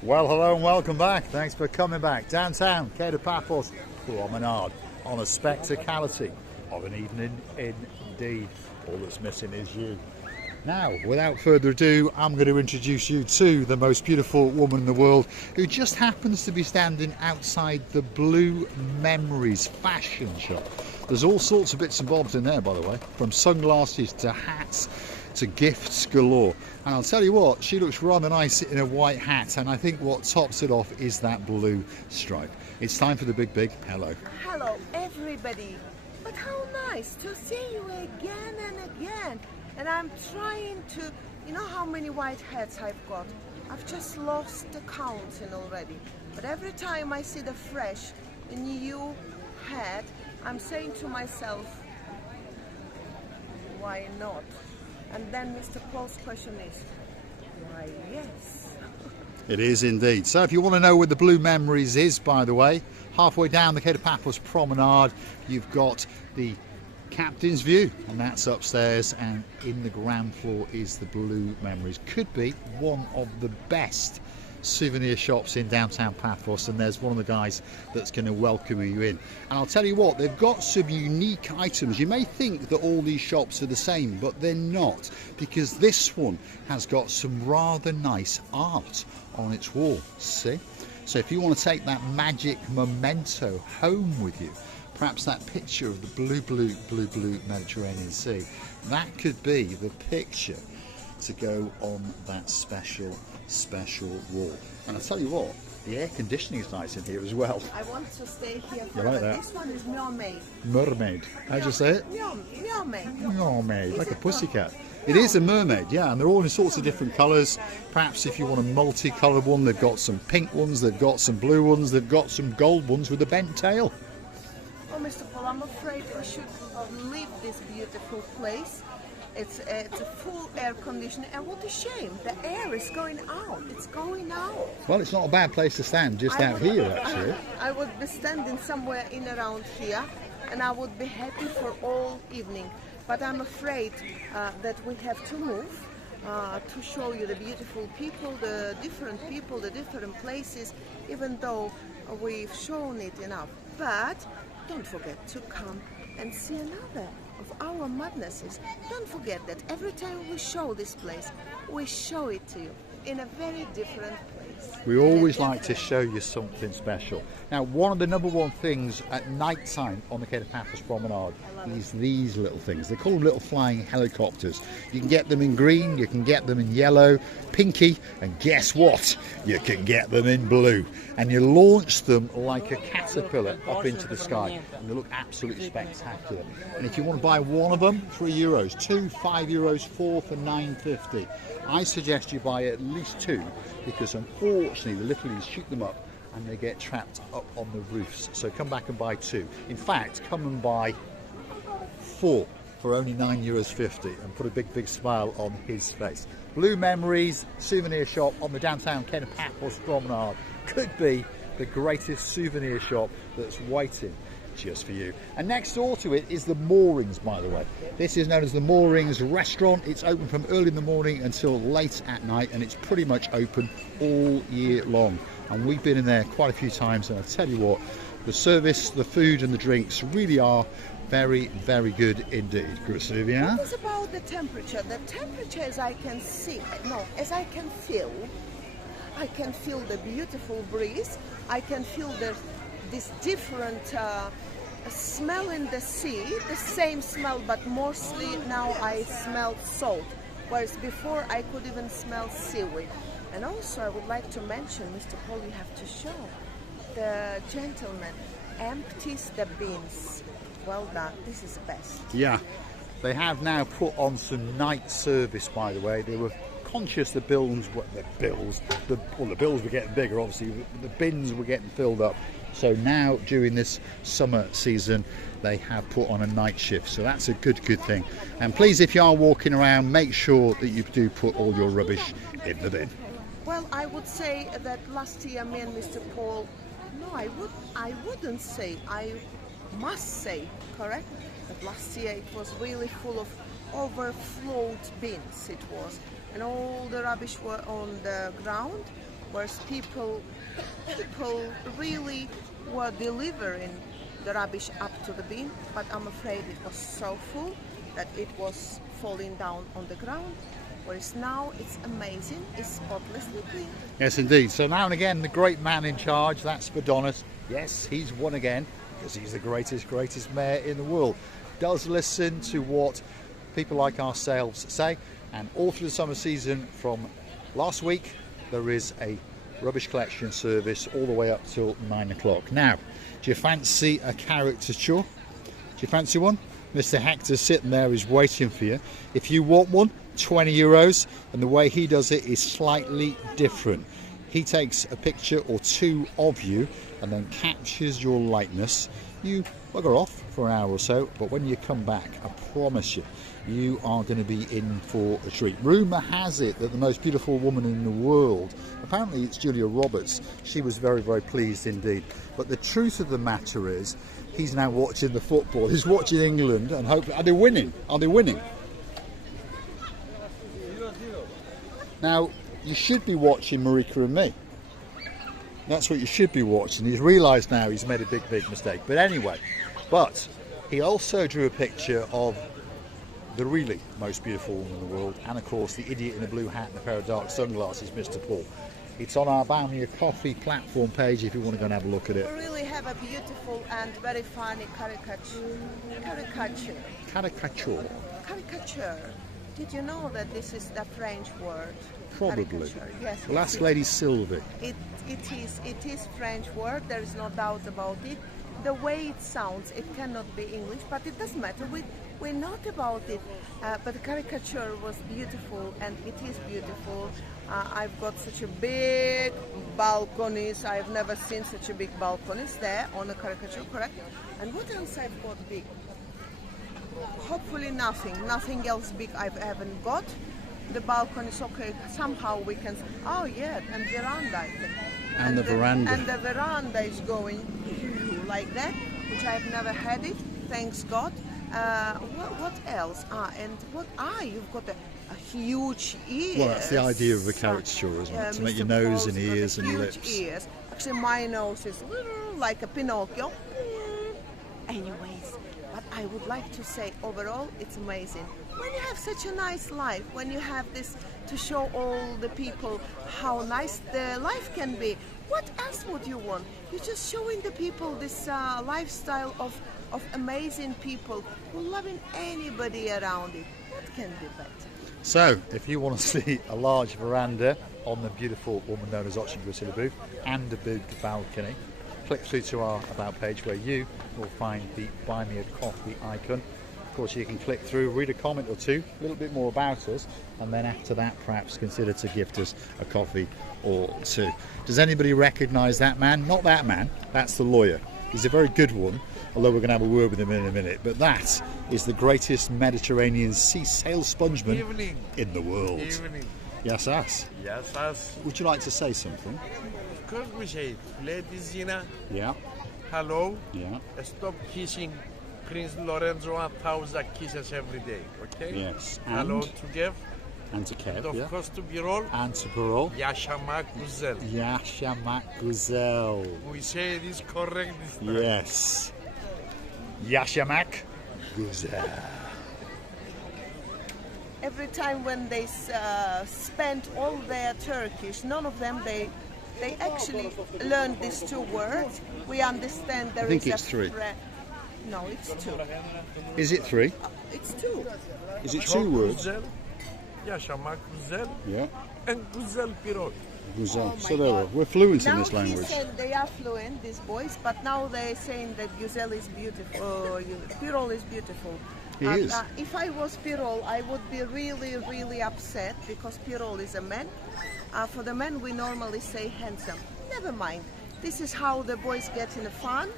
Well, hello and welcome back. Thanks for coming back. Downtown, Caricature, Promenade, on a spectacality of an evening indeed. All that's missing is you. Now, without further ado, I'm going to introduce you to the most beautiful woman in the world, who just happens to be standing outside the Blue Memories fashion shop. There's all sorts of bits and bobs in there, by the way, from sunglasses to hats to gifts galore. And I'll tell you what, she looks rather nice in a white hat, and I think what tops it off is that blue stripe. It's time for the big hello. Hello everybody, but how nice to see you again and again. And I'm trying to, you know how many white hats I've got? I've just lost the counting already. But every time I see the fresh, new hat, I'm saying to myself, why not? And then Mr. Paul's question is, why yes? It is indeed. So if you want to know where the Blue Memories is, by the way, halfway down the Caricature Promenade, you've got the Captain's View, and that's upstairs, and in the ground floor is the Blue Memories. Could be one of the best souvenir shops in downtown Paphos, and there's one of the guys that's going to welcome you in. And I'll tell you what, they've got some unique items. You may think that all these shops are the same, but they're not, because this one has got some rather nice art on its wall. See? So if you want to take that magic memento home with you, perhaps that picture of the blue Mediterranean Sea, that could be the picture to go on that special wall. And I'll tell you what, the air conditioning is nice in here as well. I want to stay here You forever. like that? This one is Mermaid. Mermaid. How'd you say it? Mermaid. Mermaid, like a pussycat. It is a mermaid, yeah, and they're all in sorts of different colours. Perhaps if you want a multicoloured one, they've got some pink ones, they've got some blue ones, they've got some gold ones with a bent tail. Oh, Mr. Paul, I'm afraid we should leave this beautiful place. It's a full air conditioning, and what a shame, the air is going out. It's going out. Well, it's not a bad place to stand, just out here actually. I would be standing somewhere in around here, and I would be happy for all evening. But I'm afraid that we have to move to show you the beautiful people, the different places, even though we've shown it enough. But don't forget to come and see another of our madnesses. Don't forget that every time we show this place, we show it to you in a very different place. We always like to show you something special. Now, one of the number one things at night time on the Caricature Promenade is these little things. They call them little flying helicopters. You can get them in green, you can get them in yellow, pinky, and guess what? You can get them in blue. And you launch them like a caterpillar up into the sky, and they look absolutely spectacular. And if you want to buy one of them, €3, 2, €5, 4 for $9.50. I suggest you buy at least 2, because unfortunately the littlelies shoot them up and they get trapped up on the roofs. So come back and buy 2. In fact, come and buy 4 for only €9.50 and put a big smile on his face. Blue Memories souvenir shop on the downtown Caricature Promenade could be the greatest souvenir shop that's waiting just for you. And next door to it is the Moorings, by the way. This is known as the Moorings restaurant. It's open from early in the morning until late at night, and it's pretty much open all year long. And we've been in there quite a few times, and I tell you what, the service, the food and the drinks really are very good indeed. Grusivia? What is about the temperature? The temperature, as I can see, no, as I can feel the beautiful breeze. I can feel this different smell in the sea, the same smell, but mostly now I smell salt, whereas before I could even smell seaweed. And also I would like to mention, Mr. Paul, you have to show the gentleman empties the bins. Well done, this is the best. Yeah, they have now put on some night service, by the way. They were conscious the bills were getting bigger, obviously. The bins were getting filled up. So now during this summer season, they have put on a night shift. So that's a good thing. And please, if you are walking around, make sure that you do put all your rubbish in the bin. Well, I would say that last year, me and Mr. Paul, no, I wouldn't say, I must say, correct? But last year it was really full of overflowed bins, it was. And all the rubbish were on the ground, where people really were delivering the rubbish up to the bin, but I'm afraid it was so full that it was falling down on the ground. Whereas now it's amazing, it's spotlessly clean. Yes, indeed. So now and again, the great man in charge, that's Adonis. Yes, he's won again because he's the greatest mayor in the world. Does listen to what people like ourselves say, and all through the summer season from last week there is a rubbish collection service all the way up till 9 o'clock. Now, do you fancy a caricature? Do you fancy one? Mr. Hector's sitting there, is waiting for you. If you want one, €20, and the way he does it is slightly different. He takes a picture or two of you and then captures your likeness. You bugger off for an hour or so, but when you come back, I promise you, you are going to be in for a treat. Rumour has it that the most beautiful woman in the world, apparently it's Julia Roberts. She was very, very pleased indeed. But the truth of the matter is, he's now watching the football. He's watching England and hopefully, are they winning? Are they winning? Now, you should be watching Marika and me. That's what you should be watching. He's realised now he's made a big mistake. But anyway, he also drew a picture of the really most beautiful woman in the world, and of course the idiot in a blue hat and a pair of dark sunglasses, Mr. Paul. It's on our Buy Me a Coffee platform page if you want to go and have a look at it. We really have a beautiful and very funny caricature. Caricature. Did you know that this is the French word? Probably. Caricature. Yes. Well, ask Lady Sylvie. It is French word. There is no doubt about it. The way it sounds, it cannot be English, but it doesn't matter. We're not about it. But the caricature was beautiful, and it is beautiful. I've got such a big balconies. I've never seen such a big balconies there on a caricature, correct? And what else I've got big? Hopefully nothing else big I haven't got. The balcony is okay, somehow we can, oh yeah, and veranda I think. And the veranda. And the veranda is going like that, which I've never had it, thanks God. What else? You've got a huge ears. Well, that's the idea of a caricature, isn't it? To make your nose and ears and lips. Ears. Actually, my nose is like a Pinocchio. Anyways, but I would like to say overall, it's amazing. When you have such a nice life, when you have this to show all the people how nice the life can be, what else would you want? You're just showing the people this lifestyle of amazing people who loving anybody around it. What can be better? So, if you want to see a large veranda on the beautiful woman known as Ocean Grotilla booth and a big balcony, click through to our About page where you will find the Buy Me a Coffee icon. Of course, you can click through, read a comment or two, a little bit more about us, and then after that, perhaps consider to gift us a coffee or two. Does anybody recognise that man? Not that man, that's the lawyer. He's a very good one, although we're going to have a word with him in a minute. But that is the greatest Mediterranean sea sail spongeman in the world. Evening. Yes, us. Yes, us. Would you like to say something? Could we say, Lady Zina, Yeah, hello, yeah, stop kissing Prince Lorenzo 1,000 kisses every day, okay? yes. Hello to Kev, And to Kev, and of yeah. course to Birol, And to Parole. Yashamak Guzel. Yashamak Guzel. We say this correct this time. Yes. Yashamak Guzel. Every time when they spent all their Turkish, none of them, they actually learned these two words. We understand there I think is it's three. No, it's two. Is it three? It's two. Is it Çok two words? Güzel, Yaşamak güzel, Yeah. and güzel Birol. Guzel. my So there God. we're fluent in Now this he language. said they are fluent, these boys, but now they're saying that Güzel is beautiful. Pirol is beautiful. He is. If I was Pirol, I would be really, really upset because Pirol is a man. For the men, we normally say handsome. Never mind. This is how the boys get in the fun.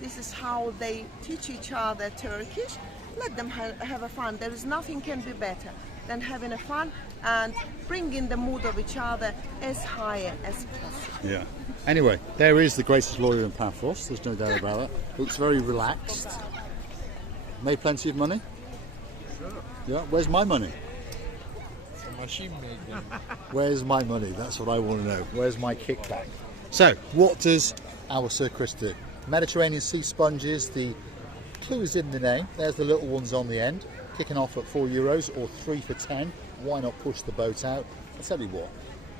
This is how they teach each other Turkish. Let them have a fun. There is nothing can be better than having a fun and bringing the mood of each other as high as possible. Yeah. Anyway, there is the greatest lawyer in Paphos. There's no doubt about that. Looks very relaxed. Made plenty of money? Sure. Yeah. Where's my money? machine maker. Where's my money? That's what I want to know. Where's my kickback? So, what does our Sir Chris do? Mediterranean sea sponges, the clue is in the name. There's the little ones on the end, kicking off at €4 or 3 for 10. Why not push the boat out? I'll tell you what,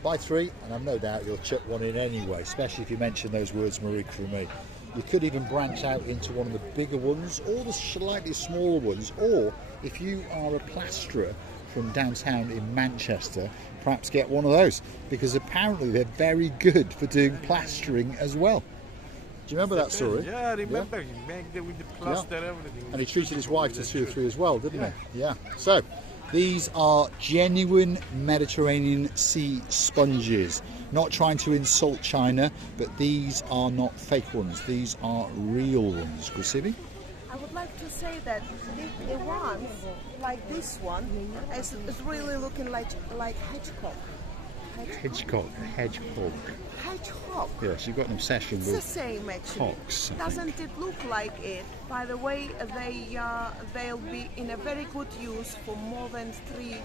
buy 3 and I've no doubt you'll chuck one in anyway, especially if you mention those words, Marie, through me. You could even branch out into one of the bigger ones or the slightly smaller ones, or if you are a plasterer from downtown in Manchester, perhaps get one of those, because apparently they're very good for doing plastering as well. Do you remember that story? Yeah, I remember. He made it with the plaster, everything. And he treated his wife to 2 or 3 as well, didn't he? Yeah. So, these are genuine Mediterranean sea sponges. Not trying to insult China, but these are not fake ones. These are real ones. Gusibi? I would like to say that the ones like this one is really looking like hedgehog. Hedgehog. Hedgehog. Yes, you've got an obsession It's with the same actually. hawks. I Doesn't think. it look like it? By the way, they'll be in a very good use for more than 3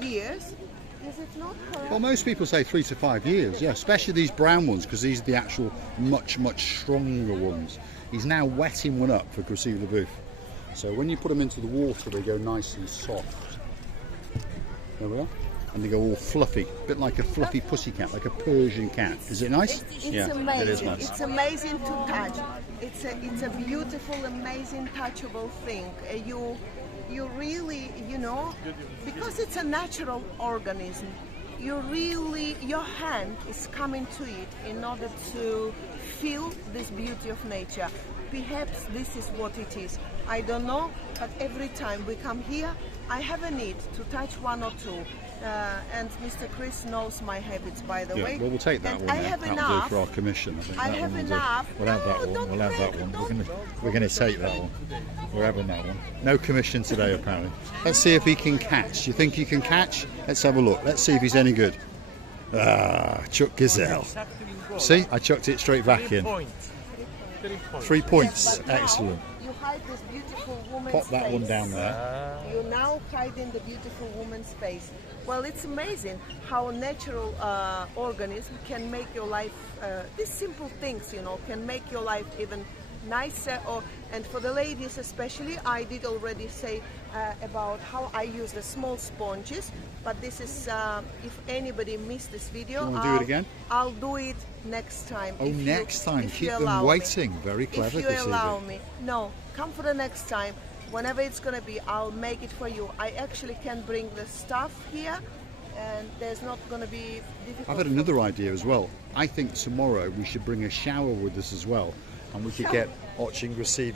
years. Is it not correct? Well, most people say 3 to 5 years, yeah, especially these brown ones, because these are the actual much stronger ones. He's now wetting one up for Groussy Leboeuf. So when you put them into the water, they go nice and soft. There we are. And they go all fluffy, a bit like a fluffy pussycat, like a Persian cat. Is it nice? It's Yeah, amazing. it is nice. It's amazing to touch. It's a beautiful, amazing, touchable thing. You really, because it's a natural organism, your hand is coming to it in order to feel this beauty of nature. Perhaps this is what it is. I don't know, but every time we come here, I have a need to touch 1 or 2. And Mr. Chris knows my habits, by the way. Well, we'll take that And one. I have That'll enough. do for our commission. I think I that have one will do. enough. We'll have that No, one. don't We'll have that break, one. don't- We're going to take that one. We're having that one. No commission today, apparently. Let's see if he can catch. Do you think he can catch? Let's have a look. Let's see if he's any good. Ah, Chuck Gazelle. See, I chucked it straight back 3 in. points. 3 points. 3 points. But now Excellent. You hide this beautiful woman's Pop that one face. down there. You now hide in the beautiful woman's face. Well, it's amazing how a natural organism can make your life, these simple things, can make your life even nicer. And for the ladies especially, I did already say about how I use the small sponges, but this is, if anybody missed this video, Do you wanna do it again? I'll do it next time. Oh, if next time. if Keep you them allow me. waiting. Very clever, If you Groussy. allow me. No, come for the next time. Whenever it's going to be, I'll make it for you. I actually can bring the stuff here, and there's not going to be difficult. I've had another idea as well. I think tomorrow we should bring a shower with us as well, and we could get Ochin Groussy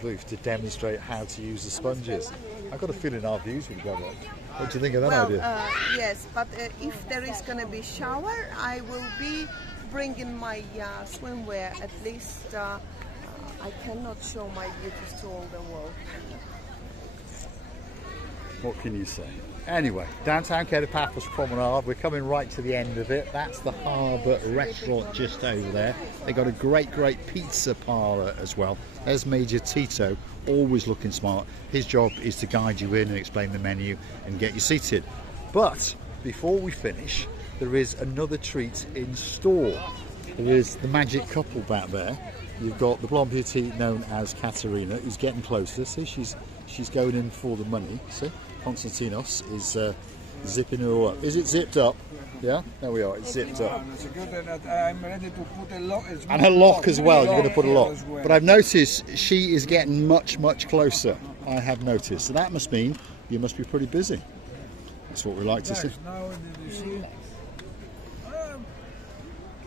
booth to demonstrate how to use the sponges. I've got a feeling our views would go up. What do you think of that Well, idea? yes, but if there is going to be shower, I will be bringing my swimwear. At least I cannot show my beauties to all the world. What can you say? Anyway, downtown Caricature Promenade, we're coming right to the end of it. That's the Harbour restaurant just over there. They got a great pizza parlour as well. There's Major Tito, always looking smart. His job is to guide you in and explain the menu and get you seated. But before we finish, there is another treat in store. There is the magic couple back there. You've got the blonde beauty known as Katerina, who's getting closer. See, she's going in for the money. See, Konstantinos is zipping her all up. Is it zipped up? Yeah, there we are. It's zipped up. I'm ready to put a lock as well. And her lock as well. You're going to put a lock. as well. But I've noticed she is getting much closer. I have noticed. So that must mean you must be pretty busy. That's what we like to see. Guys, now did you see?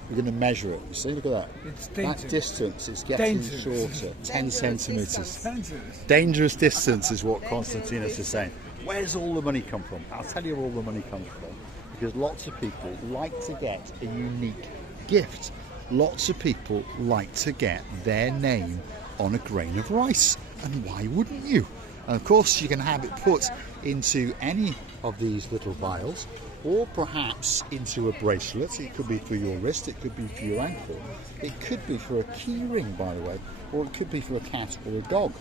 We're going to measure it. You see, look at that. It's That dangerous. distance is getting Dangerous. shorter. 10 centimetres. Dangerous. Dangerous distance is what Konstantinos is saying. Where's all the money come from? I'll tell you where all the money comes from. Because lots of people like to get a unique gift. Lots of people like to get their name on a grain of rice. And why wouldn't you? And of course you can have it put into any of these little vials, or perhaps into a bracelet. It could be for your wrist, it could be for your ankle, it could be for a key ring, by the way, or it could be for a cat or a dog.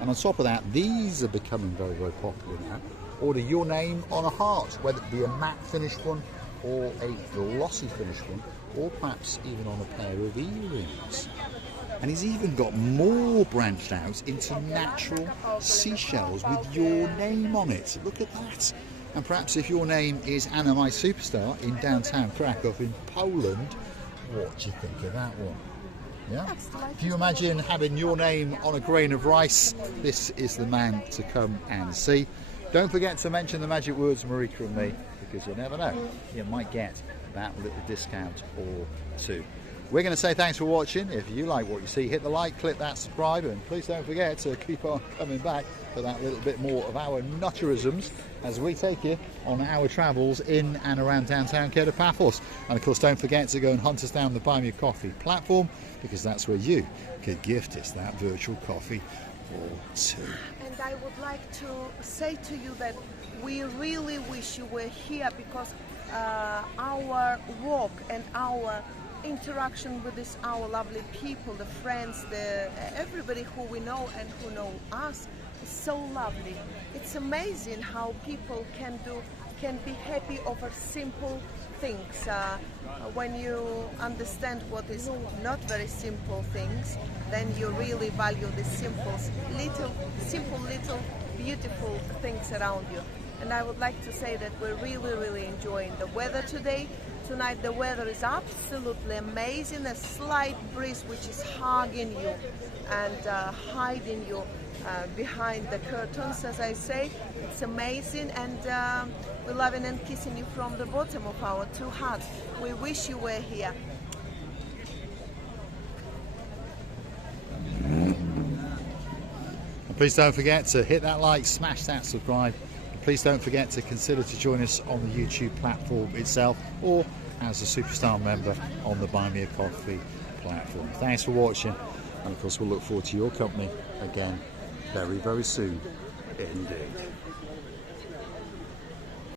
And on top of that, these are becoming very popular now. order your name on a heart, whether it be a matte finished one or a glossy finished one, or perhaps even on a pair of earrings. And he's even got more branched out into natural seashells with your name on it. Look at that. And perhaps if your name is Anna My Superstar in downtown Krakow in Poland, what do you think of that one? Yeah? If you imagine having your name on a grain of rice, this is the man to come and see. Don't forget to mention the magic words Marika and me, because you never know, you might get that little discount or two. We're going to say thanks for watching. If you like what you see, hit the like, click that subscribe, and please don't forget to keep on coming back for that little bit more of our nutterisms as we take you on our travels in and around downtown Paphos. And of course, don't forget to go and hunt us down the Buy Me a Coffee platform, because that's where you could gift us that virtual coffee or two. And I would like to say to you that we really wish you were here, because our walk and our interaction with our lovely people, the friends, everybody who we know and who know us, is so lovely. It's amazing how people can be happy over simple things. When you understand what is not very simple things, then you really value the simple little beautiful things around you. And I would like to say that we're really enjoying the weather today. Tonight the weather is absolutely amazing. A slight breeze which is hugging you and hiding you behind the curtains, as I say. It's amazing, and we're loving and kissing you from the bottom of our two hearts. We wish you were here. Please don't forget to hit that like, smash that subscribe. Please don't forget to consider to join us on the YouTube platform itself, or as a Superstar member on the Buy Me a Coffee platform. Thanks for watching, and of course we'll look forward to your company again very soon indeed.